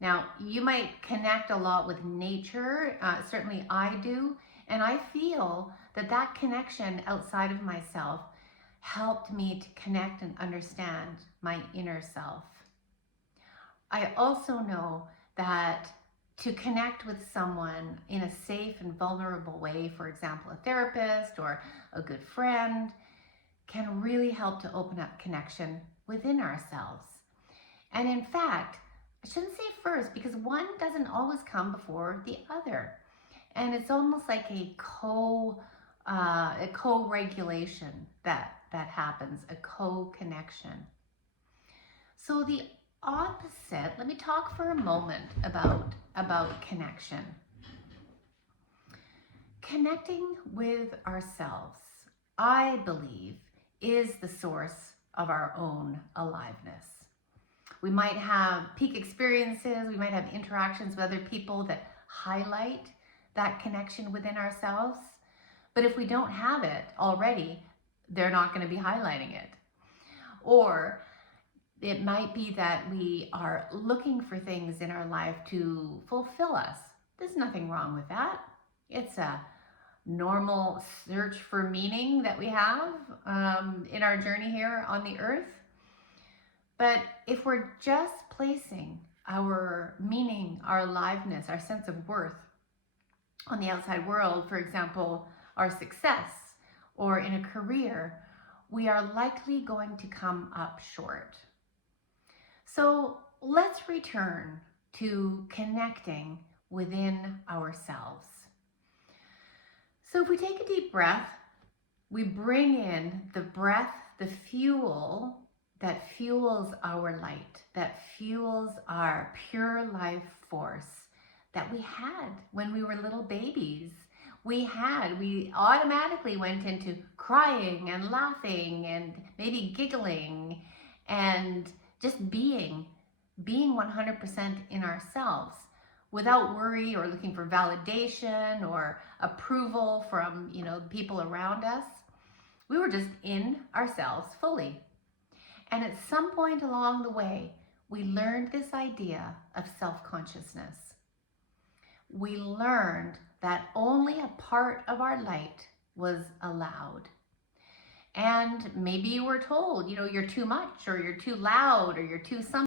Now, you might connect a lot with nature. Certainly I do. And I feel that that connection outside of myself helped me to connect and understand my inner self. I also know that to connect with someone in a safe and vulnerable way, for example, a therapist or a good friend, can really help to open up connection within ourselves. And in fact, I shouldn't say first because one doesn't always come before the other. And it's almost like a co-regulation that happens, a co-connection. So the opposite, let me talk for a moment about connection. Connecting with ourselves, I believe, is the source of our own aliveness. We might have peak experiences, we might have interactions with other people that highlight that connection within ourselves. But if we don't have it already, they're not going to be highlighting it. Or it might be that we are looking for things in our life to fulfill us. There's nothing wrong with that. It's a normal search for meaning that we have in our journey here on the earth. But if we're just placing our meaning, our aliveness, our sense of worth on the outside world, for example, our success or in a career, we are likely going to come up short. So let's return to connecting within ourselves. So if we take a deep breath, we bring in the breath, the fuel that fuels our light, that fuels our pure life force that we had when we were little babies. We automatically went into crying and laughing and maybe giggling and just being 100% in ourselves without worry or looking for validation or approval from, people around us. We were just in ourselves fully. And at some point along the way, we learned this idea of self-consciousness. We learned that only a part of our light was allowed. And maybe you were told, you're too much, or you're too loud, or you're too something.